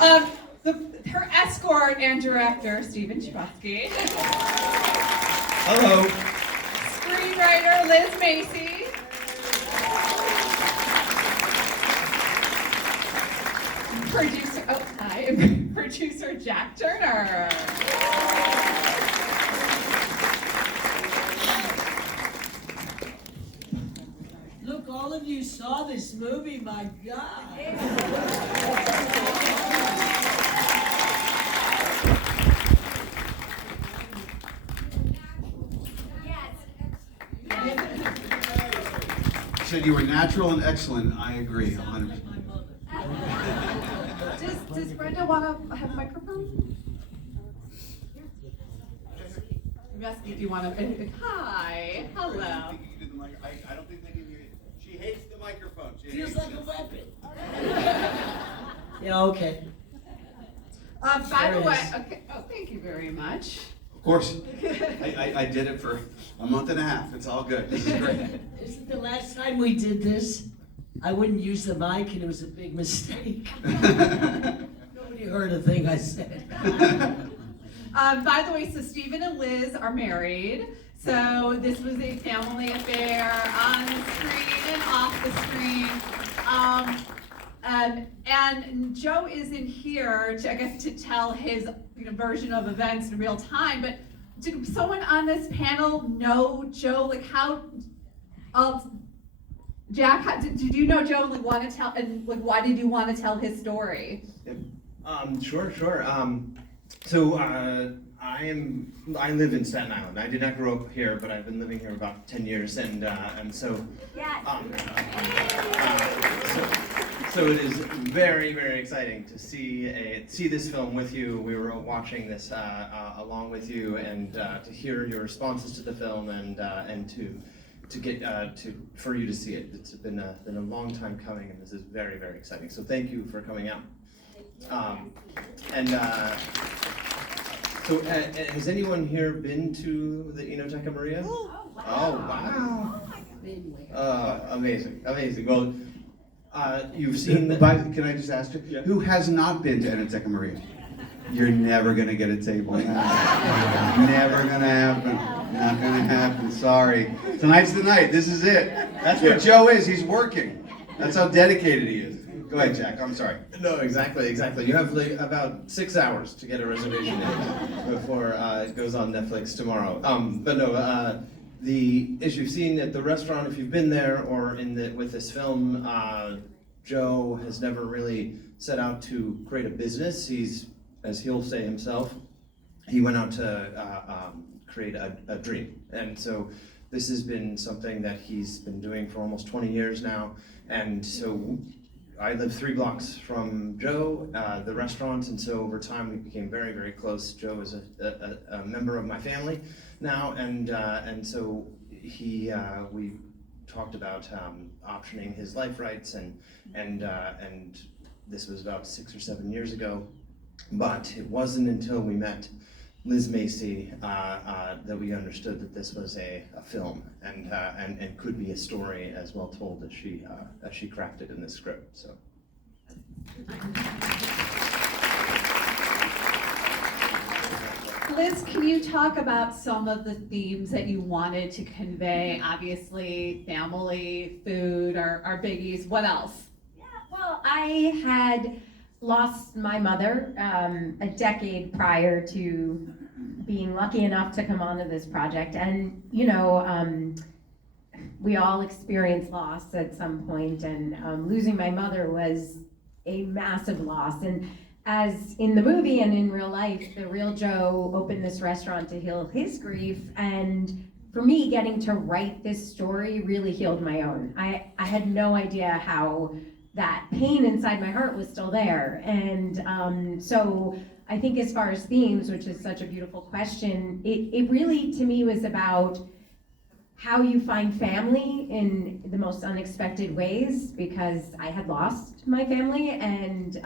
Her escort and director, Stephen Chbosky. Hello. Screenwriter, Liz Macy. Producer Jack Turner. Look, all of you saw this movie, my God. You said you were natural and excellent. I agree, 100%. Does Brenda want to have a microphone? Yes, if you want to. Hi, hello. I don't think they can hear you. She hates the microphone. Feels like a weapon. Yeah, okay. By the way, okay. Oh, thank you very much. Of course. I did it for a month and a half. It's all good. This is great. Isn't the last time we did this, I wouldn't use the mic and it was a big mistake. Nobody heard a thing I said. By the way, so Stephen and Liz are married. So this was a family affair on the screen and off the screen. And Joe isn't here to, I guess, to tell his version of events in real time. But did someone on this panel know Joe? Like how? Jack, did you know Joe? Like want to tell? And like why did you want to tell his story? Sure. So I live in Staten Island. I did not grow up here, but I've been living here about 10 years, and so. Yes. So it is very, very exciting to see this film with you. We were watching this along with you, and to hear your responses to the film, and for you to see it. It's been a long time coming, and this is very, very exciting. So thank you for coming out. So has anyone here been to the Enoteca Maria? Oh, wow. Oh, wow. Amazing. Well, you've seen the... Can I just ask you? Yeah. Who has not been to Enoteca Maria? You're never going to get a table. Never going to happen. Not going to happen. Sorry. Tonight's the night. This is it. That's what Joe is. He's working. That's how dedicated he is. Go ahead, Jack. I'm sorry. No, exactly. You have like about 6 hours to get a reservation in before it goes on Netflix tomorrow. But no, as you've seen at the restaurant, if you've been there, or with this film, Joe has never really set out to create a business. He's, as he'll say himself, he went out to create a dream. And so this has been something that he's been doing for almost 20 years now. And so I live 3 blocks from Joe, the restaurant, and so over time we became very, very close. Joe is a member of my family now, and so we talked about optioning his life rights, and this was about 6 or 7 years ago. But it wasn't until we met Liz Macy that we understood that this was a film and could be a story as well told as she crafted in this script. So. Liz, can you talk about some of the themes that you wanted to convey? Obviously, family, food are biggies. What else? Yeah, well, I had lost my mother a decade prior to being lucky enough to come onto this project. And, we all experience loss at some point, and losing my mother was a massive loss. And as in the movie and in real life, the real Joe opened this restaurant to heal his grief. And for me, getting to write this story really healed my own. I had no idea how that pain inside my heart was still there. And so I think as far as themes, which is such a beautiful question, it really to me was about how you find family in the most unexpected ways, because I had lost my family, and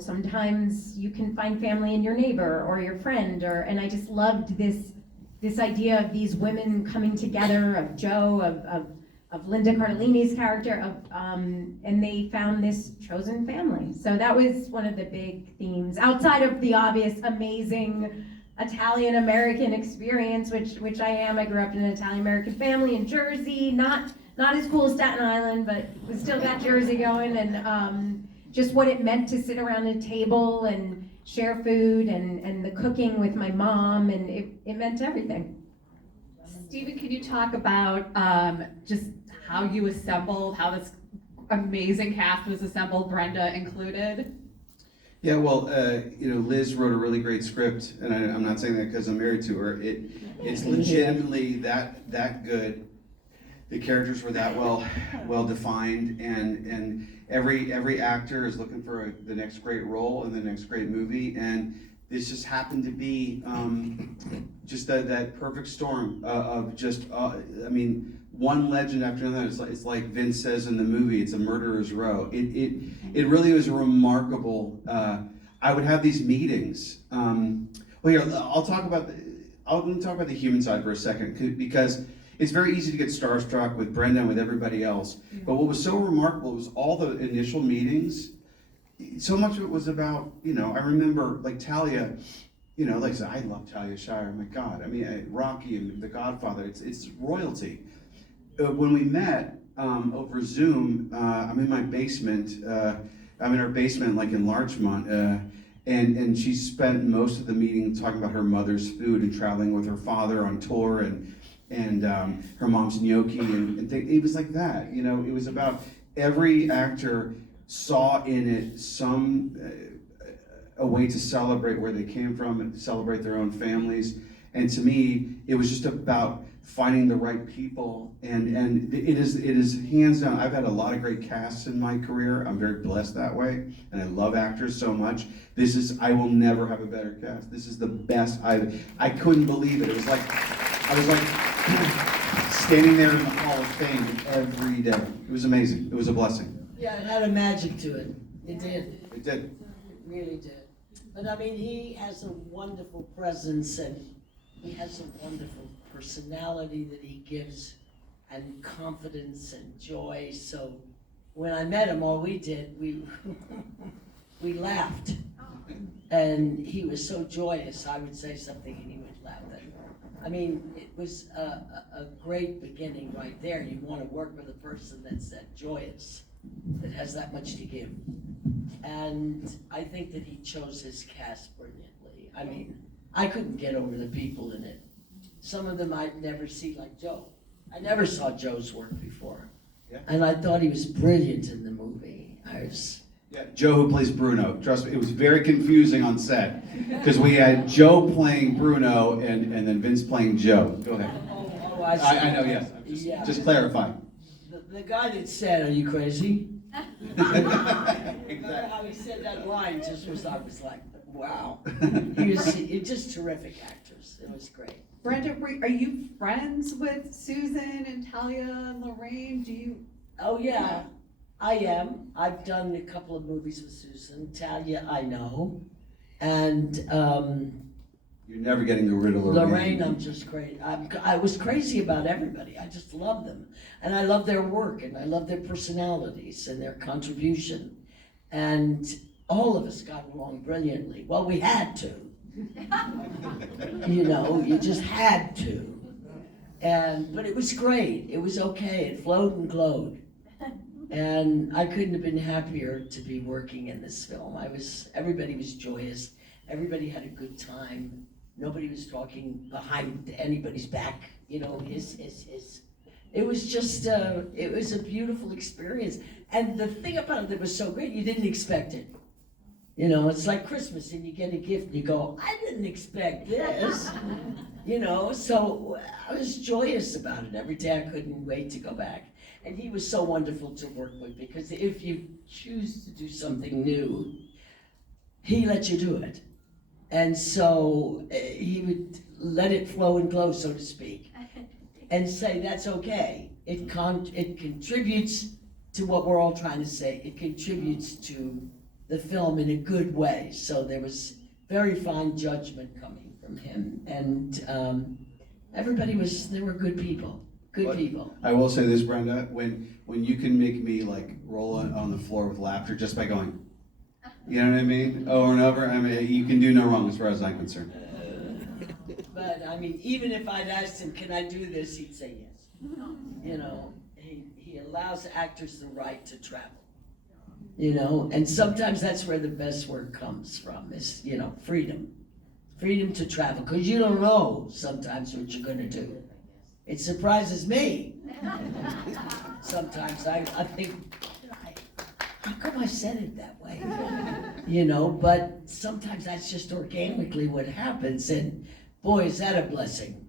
sometimes you can find family in your neighbor or your friend, and I just loved this idea of these women coming together, of Joe, of Linda Cardellini's character, and they found this chosen family. So that was one of the big themes, outside of the obvious amazing Italian-American experience, which I am. I grew up in an Italian-American family in Jersey, not as cool as Staten Island, but we still got Jersey going, and just what it meant to sit around a table and share food, and the cooking with my mom, and it meant everything. Stephen, can you talk about just how you assembled, how this amazing cast was assembled, Brenda included? Yeah, well, Liz wrote a really great script, and I'm not saying that because I'm married to her. It's legitimately that good. The characters were that well defined, and every actor is looking for the next great role and the next great movie, and this just happened to be just that perfect storm of just, one legend after another. It's like Vince says in the movie, it's a murderer's row. It really was remarkable. I would have these meetings. I'll talk about the human side for a second, because it's very easy to get starstruck with Brenda and with everybody else. But what was so remarkable was all the initial meetings. So much of it was about, I remember like Talia, like I said, I love Talia Shire. My God, Rocky and The Godfather, it's royalty. When we met over Zoom, I'm in my basement. I'm in her basement, like in Larchmont, and she spent most of the meeting talking about her mother's food and traveling with her father on tour, and her mom's gnocchi, and it was like that. It was about every actor saw in it a way to celebrate where they came from and to celebrate their own families. And to me, it was just about finding the right people. And it is hands down. I've had a lot of great casts in my career. I'm very blessed that way, and I love actors so much. I will never have a better cast. This is the best. I couldn't believe it. I was like standing there in the Hall of Fame every day. It was amazing. It was a blessing. Yeah, it had a magic to it. It did. It did. It really did. But he has a wonderful presence, and he has a wonderful personality that he gives, and confidence and joy. So when I met him, all we did, we laughed. And he was so joyous. I would say something and he would laugh. It was a great beginning right there. You want to work with a person that's that joyous, that has that much to give. And I think that he chose his cast brilliantly. I couldn't get over the people in it. Some of them I'd never see, like Joe. I never saw Joe's work before. Yeah. And I thought he was brilliant in the movie. Yeah, Joe, who plays Bruno. Trust me, it was very confusing on set, because we had Joe playing Bruno and then Vince playing Joe. Go ahead. Oh, I see. I know, yes. Just clarifying. The guy that said, "Are you crazy?" Exactly. How he said that line I was like, wow. It's just terrific actors. It was great. Brenda, are you friends with Susan and Talia and Lorraine? Oh yeah, I am. I've done a couple of movies with Susan. Talia, I know. And You're never getting rid of Lorraine. Lorraine, I'm just great. I was crazy about everybody. I just love them. And I love their work, and I love their personalities and their contribution. And all of us got along brilliantly. Well, we had to. You just had to. But it was great. It was okay. It flowed and glowed. And I couldn't have been happier to be working in this film. Everybody was joyous. Everybody had a good time. Nobody was talking behind anybody's back. It was just, it was a beautiful experience. And the thing about it that was so great, you didn't expect it. It's like Christmas and you get a gift and you go, I didn't expect this. So I was joyous about it. Every day I couldn't wait to go back. And he was so wonderful to work with, because if you choose to do something new, he lets you do it. And so he would let it flow and glow, so to speak, and say that's okay. It contributes to what we're all trying to say. It contributes to the film in a good way. So there was very fine judgment coming from him. And they were good people. Good But people. I will say this, Brenda, when you can make me like roll on the floor with laughter just by going, you know what I mean, over and over, I mean, you can do no wrong as far as I'm concerned. But I mean, even if I'd asked him, can I do this, he'd say yes. You know, he allows actors the right to travel. You know, and sometimes that's where the best work comes from, is, you know, freedom. Freedom to travel, because you don't know sometimes what you're gonna do. It surprises me. Sometimes I think, how come I said it that way? You know, but sometimes that's just organically what happens, and boy, is that a blessing.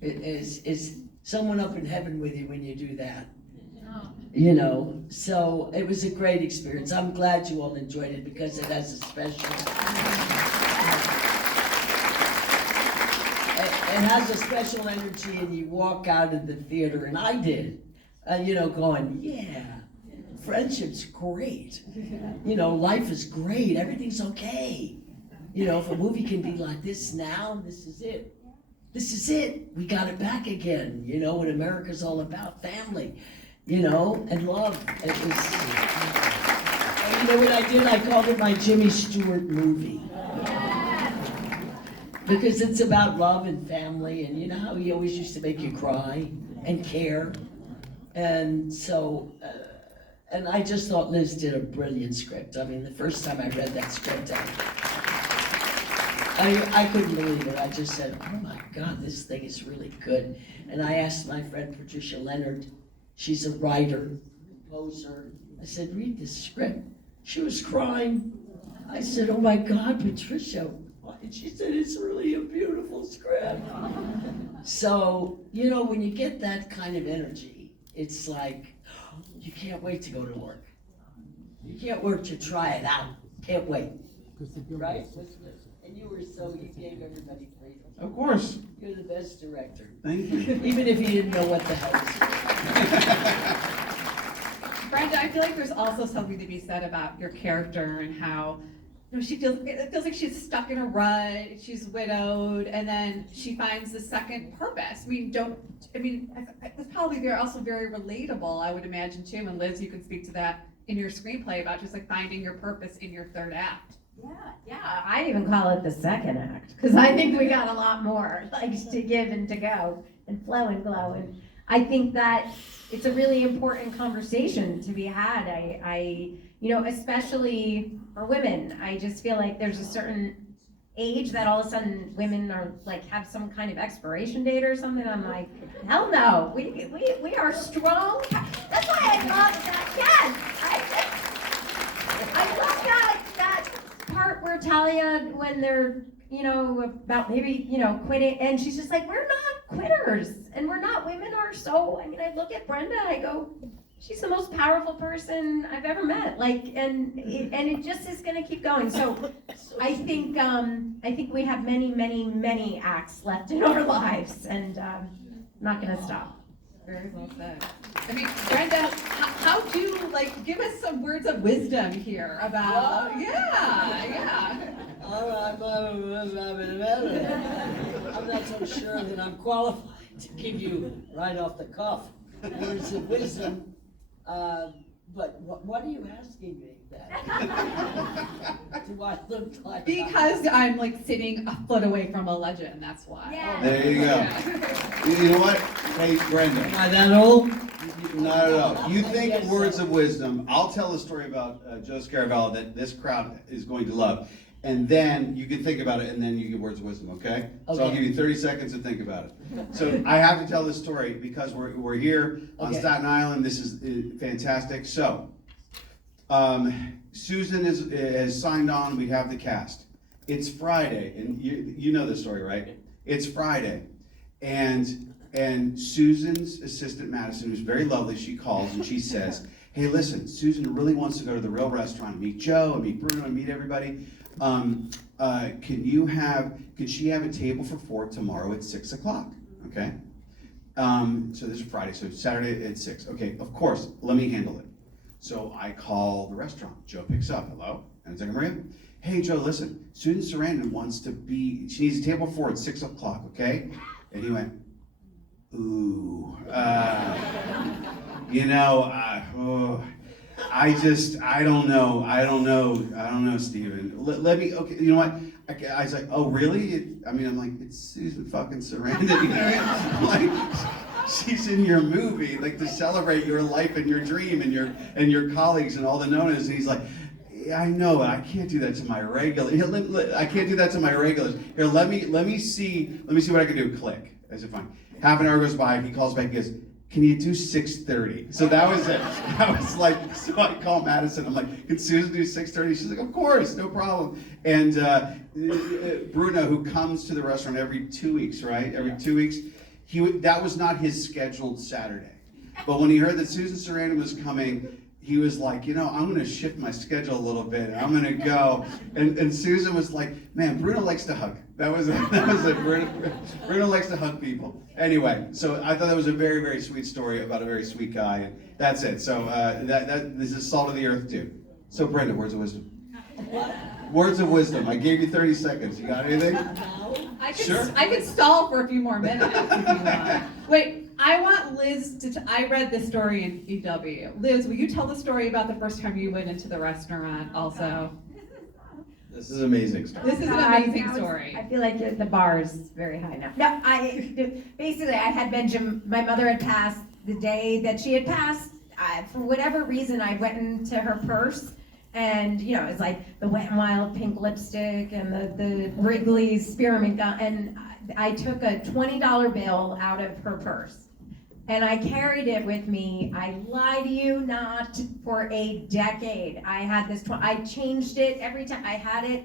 Is someone up in heaven with you when you do that? You know, so it was a great experience. I'm glad you all enjoyed it because it has a special, it has a special energy, and you walk out of the theater, and I did, you know, going, yeah, friendship's great. You know, life is great, everything okay. You know, if a movie can be like this now, this is it. This is it, we got it back again. You know what America's all about, family. You know, and love. It was, and you know what I did? I called it my Jimmy Stewart movie. Because it's about love and family, and you know how he always used to make you cry and care. And so, and I just thought Liz did a brilliant script. I mean, the first time I read that script, I couldn't believe it. I just said, oh my God, this thing is really good. And I asked my friend Patricia Leonard, she's a writer, composer. I said, read this script. She was crying. I said, oh my God, Patricia. And she said, it's really a beautiful script. So, you know, when you get that kind of energy, it's like, you can't wait to go to work. You can't wait to try it out. Can't wait. Right? And you gave everybody freedom. Of course. You're the best director. Thank you. Even if you didn't know what the hell was. Brenda, I feel like there's also something to be said about your character and how, you know, it feels like she's stuck in a rut, she's widowed, and then she finds the second purpose. It's probably also very relatable, I would imagine too, and Liz, you can speak to that in your screenplay about just like finding your purpose in your third act. Yeah, I even call it the second act, because I think we got a lot more, like, to give and to go, and flow and glow, and I think that it's a really important conversation to be had. I you know, especially for women, I just feel like there's a certain age that all of a sudden women are like, have some kind of expiration date or something. I'm like, hell no, we are strong. That's why I love that, yes, I love that part where Talia, when they're, you know, about maybe, you know, quitting, and she's just like, we're not quitters, and we're not, women are so, I mean, I look at Brenda, I go, she's the most powerful person I've ever met, like, and it just is gonna keep going, so I think we have many acts left in our lives, and not gonna stop. Very well said. I mean, Brenda, how do, like, give us some words of wisdom here about, yeah. I'm not so sure that I'm qualified to give you right off the cuff words of wisdom. But what are you asking me then? Do I look like? Because I'm like sitting a foot away from a legend, that's why. Yeah. There you go. Yeah. You know what? Hey, Brenda. Am I that old? Not at all. You think of words of wisdom. I'll tell a story about Joe Scarabello that this crowd is going to love. And then you can think about it, and then you give words of wisdom, okay? So I'll give you 30 seconds to think about it. So I have to tell this story because we're here on Staten Island. This is fantastic. So Susan has signed on. We have the cast. It's Friday, and you know this story, right? It's Friday, and Susan's assistant Madison, who's very lovely, she calls and she says, "Hey, listen, Susan really wants to go to the real restaurant and meet Joe and meet Bruno and meet everybody. Could she have a table for 4 tomorrow at 6 o'clock? Okay. So this is Friday, so Saturday at 6. Okay, of course, let me handle it. So I call the restaurant. Joe picks up. Hello? And it's like, Maria, hey Joe, listen, Susan Sarandon wants to she needs a table for 4 at 6 o'clock, okay? And he went, Ooh. You know, I don't know, Steven. Let me, okay, you know what? I was like, oh, really? I'm like, it's Susan fucking Sarandon. You know what I mean? I'm like, she's in your movie, like, to celebrate your life and your dream and your colleagues and all the Nonnas. And he's like, yeah, I know, I can't do that to my regular. I can't do that to my regulars. Here, let me see what I can do. Click. I said, fine. Half an hour goes by. He calls back. He goes, can you do 6:30? So that was it. I was like, so I call Madison. I'm like, can Susan do 6:30? She's like, of course, no problem. And Bruno, who comes to the restaurant every 2 weeks, right? Every 2 weeks, that was not his scheduled Saturday. But when he heard that Susan Sarandon was coming, he was like, you know, I'm going to shift my schedule a little bit, and I'm going to go. And Susan was like, man, Bruno likes to hug. That was it. Bruno likes to hug people. Anyway, so I thought that was a very, very sweet story about a very sweet guy, and that's it. So this is salt of the earth too. So Brenda, words of wisdom. Words of wisdom. I gave you 30 seconds. You got anything? I could stall for a few more minutes if you want. Wait, I want Liz I read this story in EW. Liz, will you tell the story about the first time you went into the restaurant also? This is an amazing story. This is an amazing story. I feel like the bar is very high now. No, basically I had Benjamin, my mother had passed the day that she had passed. For whatever reason, I went into her purse, and you know, it was like the Wet n Wild pink lipstick and the Wrigley's spearmint gum, and I took a $20 bill out of her purse. And I carried it with me, I lie to you not, for a decade. I had this, I changed it every time I had it.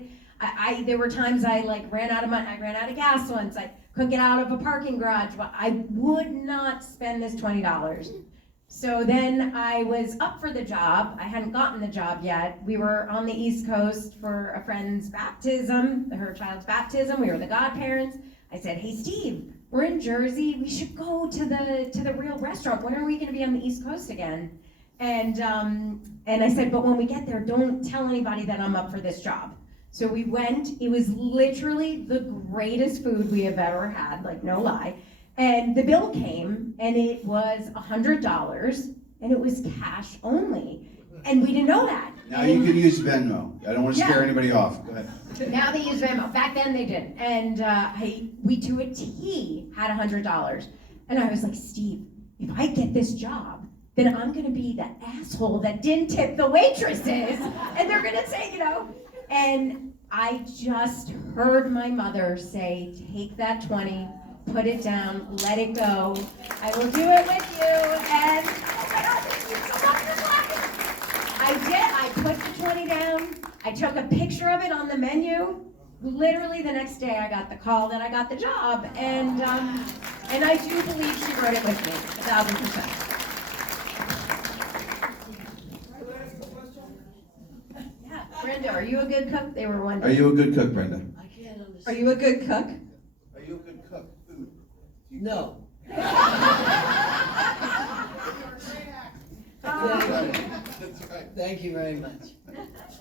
There were times I like ran out of money, I ran out of gas once, I couldn't get out of a parking garage. I would not spend this $20. So then I was up for the job. I hadn't gotten the job yet. We were on the East Coast for a friend's baptism, her child's baptism. We were the godparents. I said, hey Steve, we're in Jersey. We should go to the real restaurant. When are we going to be on the East Coast again? And I said, but when we get there, don't tell anybody that I'm up for this job. So we went. It was literally the greatest food we have ever had, like no lie. And the bill came, and it was $100, and it was cash only. And we didn't know that. Now you can use Venmo. I don't want to scare anybody off. Go ahead. Now they use Venmo. Back then they didn't. And we to a T had $100. And I was like, Steve, if I get this job, then I'm going to be the asshole that didn't tip the waitresses. And they're going to say, you know. And I just heard my mother say, take that 20, put it down, let it go. I will do it with you. And oh my God, thank you so much for clapping. I did. I put the 20 down. I took a picture of it on the menu. Literally the next day, I got the call that I got the job, and I do believe she wrote it with me, 1,000%. Yeah, Brenda, are you a good cook? They were Are wondering. you a good cook, Brenda? I can't understand. Are you a good cook? Are you a good cook? Food. No. That's right. Thank you very much.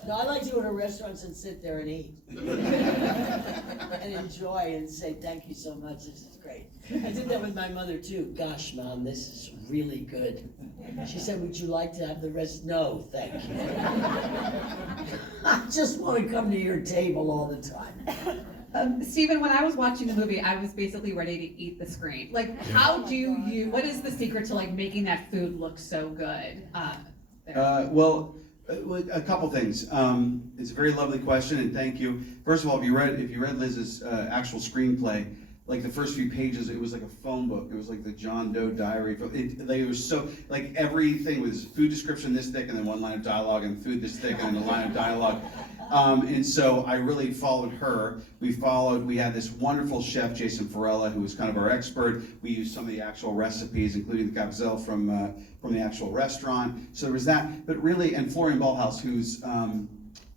No, I like to go to restaurants and sit there and eat. And enjoy and say, thank you so much, this is great. I did that with my mother too. Gosh, Mom, this is really good. She said, would you like to have the rest? No, thank you. I just want to come to your table all the time. Stephen, when I was watching the movie, I was basically ready to eat the screen. Like, what is the secret to like making that food look so good? Well, a couple things. It's a very lovely question, and thank you. First of all, if you read Liz's actual screenplay, like the first few pages, it was like a phone book. It was like the John Doe diary. It was so, like everything was food description this thick, and then one line of dialogue, and food this thick, and then a line of dialogue. And so I really followed her. We had this wonderful chef, Jason Farella, who was kind of our expert. We used some of the actual recipes, including the capzel from the actual restaurant. So there was that. But really, and Florian Ballhaus, who's an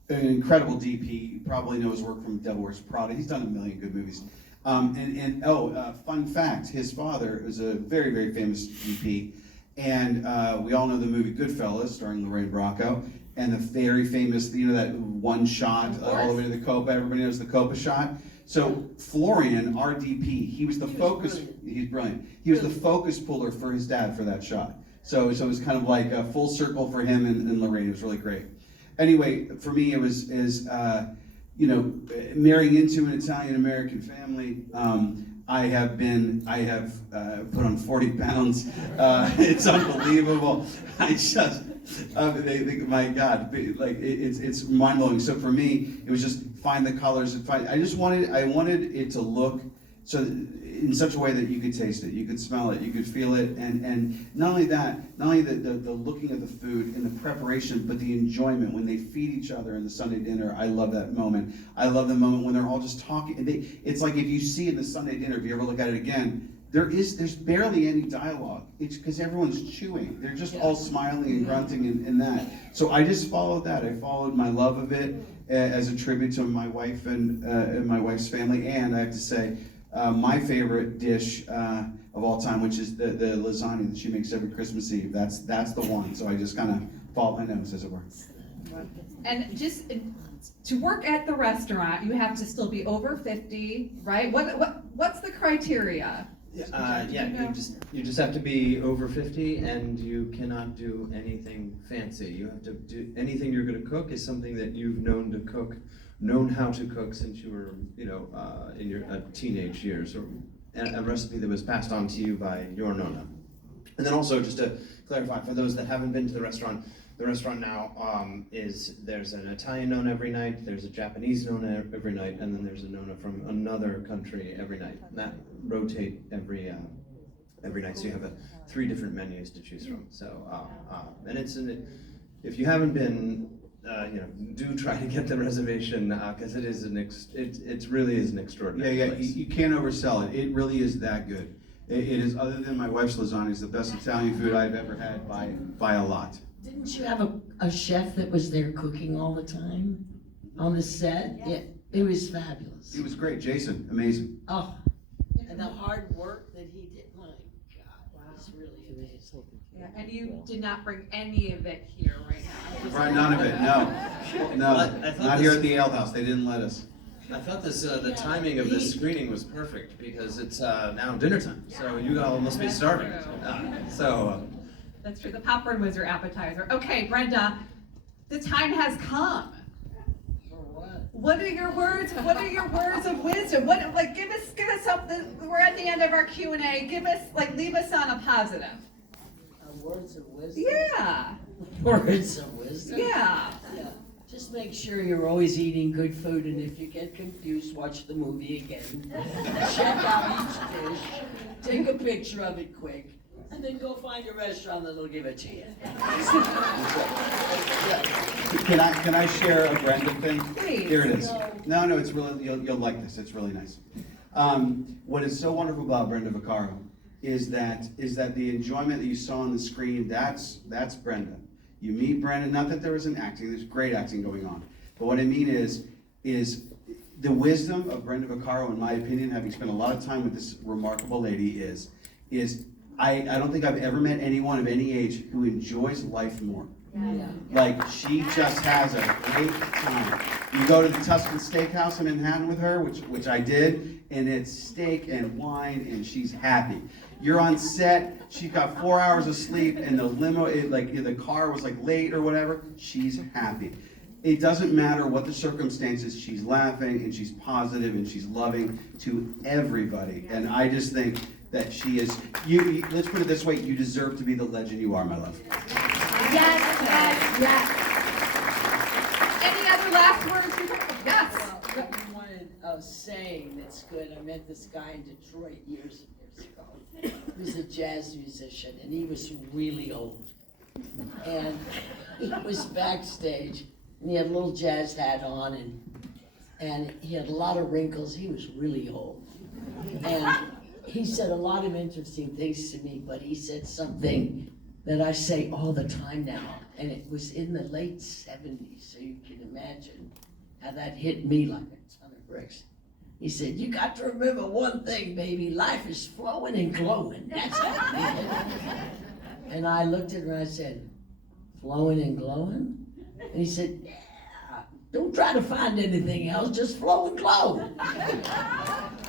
incredible DP, you probably know his work from Devil Wears Prada. He's done a million good movies. Fun fact, his father is a very, very famous DP. And we all know the movie Goodfellas, starring Lorraine Bracco. And the very famous, that one shot all the way to the Copa. Everybody knows the Copa shot. So Florian, our DP, he was the focus. Brilliant. He's brilliant. He was the focus puller for his dad for that shot. So it was kind of like a full circle for him and Lorraine. It was really great. Anyway, for me, it was marrying into an Italian American family. I have put on 40 pounds. It's unbelievable. I just, my God, like it's mind blowing. So for me, it was just find the colors and find. I wanted it to look so in such a way that you could taste it, you could smell it, you could feel it, and not only that, not only the looking of the food and the preparation, but the enjoyment when they feed each other in the Sunday dinner. I love that moment. I love the moment when they're all just talking. And it's like if you see in the Sunday dinner, if you ever look at it again, there's barely any dialogue. It's because everyone's chewing. They're just all smiling and grunting and that. So I just followed that. I followed my love of it as a tribute to my wife and my wife's family. And I have to say, my favorite dish of all time, which is the lasagna that she makes every Christmas Eve. That's the one. So I just kind of followed my nose, as it were. And just to work at the restaurant, you have to still be over 50, right? What's the criteria? You just have to be over 50, and you cannot do anything fancy. You have to do anything you're going to cook is something that you've known how to cook since you were, in your teenage years, or a recipe that was passed on to you by your Nonna. And then also, just to clarify, for those that haven't been to the restaurant now there's an Italian Nonna every night, there's a Japanese Nonna every night, and then there's a Nonna from another country every night. And that rotate every night, so you have 3 different menus to choose from. So, and if you haven't been, do try to get the reservation because it really is an extraordinary place. You can't oversell it. It really is that good. It is, other than my wife's lasagna, it's the best Italian food I've ever had by a lot. Didn't you have a chef that was there cooking all the time on the set? It was fabulous. It was great. Jason, amazing. Oh, and the hard work that he did, my God, it's really amazing. Yeah, and you did not bring any of it here right now. Right, none of it. No, I thought not here at the Ale House. They didn't let us. I thought the timing of this screening was perfect because it's now dinner time, so you all must be starving. That's true. The popcorn was your appetizer. Okay, Brenda, the time has come. For what? What are your words? What are your words of wisdom? Give us something. We're at the end of our Q&A. Leave us on a positive. Words of wisdom? Yeah. Words of wisdom? Yeah. Just make sure you're always eating good food, and if you get confused, watch the movie again. Check out each dish, take a picture of it quick, and then go find a restaurant that'll give it to you. Can I share a Brenda thing? Please. Here it is. No, it's really, you'll like this. It's really nice. What is so wonderful about Brenda Vaccaro is that the enjoyment that you saw on the screen, that's Brenda. You meet Brenda, not that there isn't acting, there's great acting going on. But what I mean is the wisdom of Brenda Vaccaro, in my opinion, having spent a lot of time with this remarkable lady, is I don't think I've ever met anyone of any age who enjoys life more. Yeah. Like, she just has a great time. You go to the Tuscan Steakhouse in Manhattan with her, which I did, and it's steak and wine, and she's happy. You're on set, she got 4 hours of sleep, and the limo, the car was late or whatever, she's happy. It doesn't matter what the circumstances, she's laughing, and she's positive, and she's loving to everybody. And I just think that she is, let's put it this way, you deserve to be the legend you are, my love. Yes. Any other last words? Yes. Well, I wanted a saying that's good. I met this guy in Detroit years ago. He was a jazz musician, and he was really old. And he was backstage, and he had a little jazz hat on, and he had a lot of wrinkles. He was really old. And he said a lot of interesting things to me, but he said something that I say all the time now, and it was in the late 70s, so you can imagine how that hit me like a ton of bricks. He said, you got to remember one thing, baby, life is flowing and glowing. That's it. And I looked at her and I said, flowing and glowing? And he said, yeah, Don't try to find anything else, just flow and glow.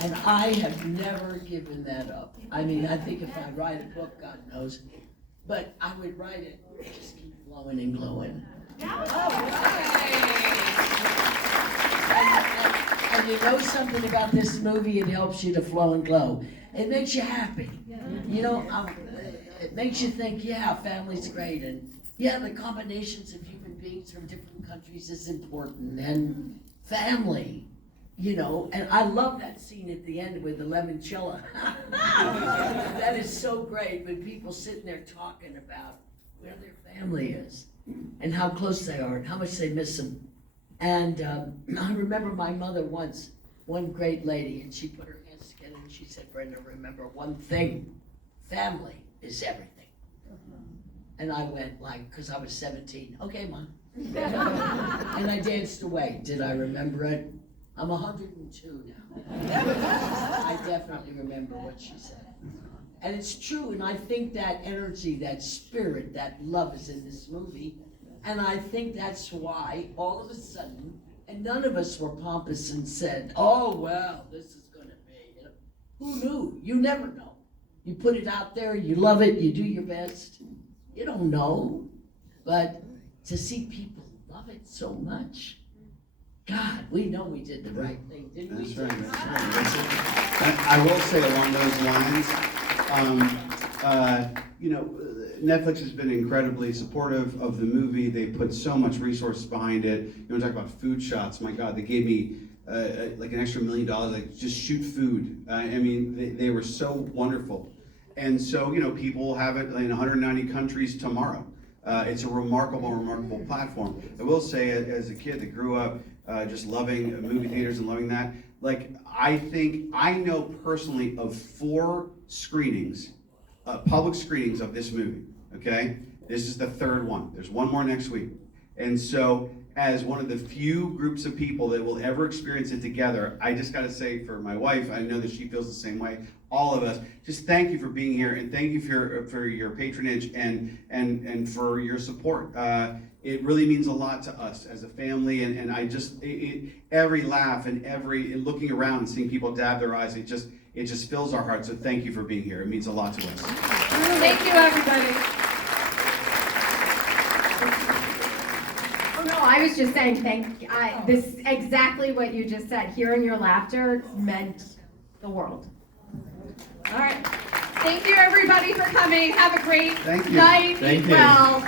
And I have never given that up. I mean, I think if I write a book, God knows, but I would write it, just keep flowing and glowing. And you know something about this movie, it helps you to flow and glow. It makes you happy. You know, it makes you think, yeah, family's great, and yeah, the combinations of human beings from different countries is important, and family, you know, and I love that scene at the end with the limoncello. That is so great when people sitting there talking about where their family is and how close they are and how much they miss them. And I remember my mother once, one great lady, and she put her hands together and she said, Brenda, remember one thing, family is everything. And I went like, because I was 17, okay, Mom. And I danced away. Did I remember it? I'm 102 now. I definitely remember what she said. And it's true, and I think that energy, that spirit, that love is in this movie. And I think that's why all of a sudden, and none of us were pompous and said, oh, well, this is going to be, you know. Who knew? You never know. You put it out there, you love it, you do your best. You don't know. But to see people love it so much, God, we know we did the right thing, didn't we? That's right. And I will say along those lines, you know, Netflix has been incredibly supportive of the movie. They put so much resources behind it. You want to talk about food shots? My God, they gave me like an extra $1 million, like just shoot food. I mean, they were so wonderful. And so, you know, people will have it in 190 countries tomorrow. It's a remarkable, remarkable platform. I will say, as a kid that grew up just loving movie theaters and loving that, like, I know personally of 4 screenings, public screenings of this movie, okay? This is the 3rd one. There's one more next week. And so, as one of the few groups of people that will ever experience it together, I just gotta say for my wife, I know that she feels the same way, all of us, just thank you for being here, and thank you for your patronage and for your support. It really means a lot to us as a family, and I just, every laugh and every looking around and seeing people dab their eyes, it just fills our hearts. So thank you for being here. It means a lot to us. Thank you, everybody. Oh, no, I was just saying, this exactly what you just said. Hearing your laughter meant the world. All right. Thank you, everybody, for coming. Have a great Thank you. night. Thank Eat you. well.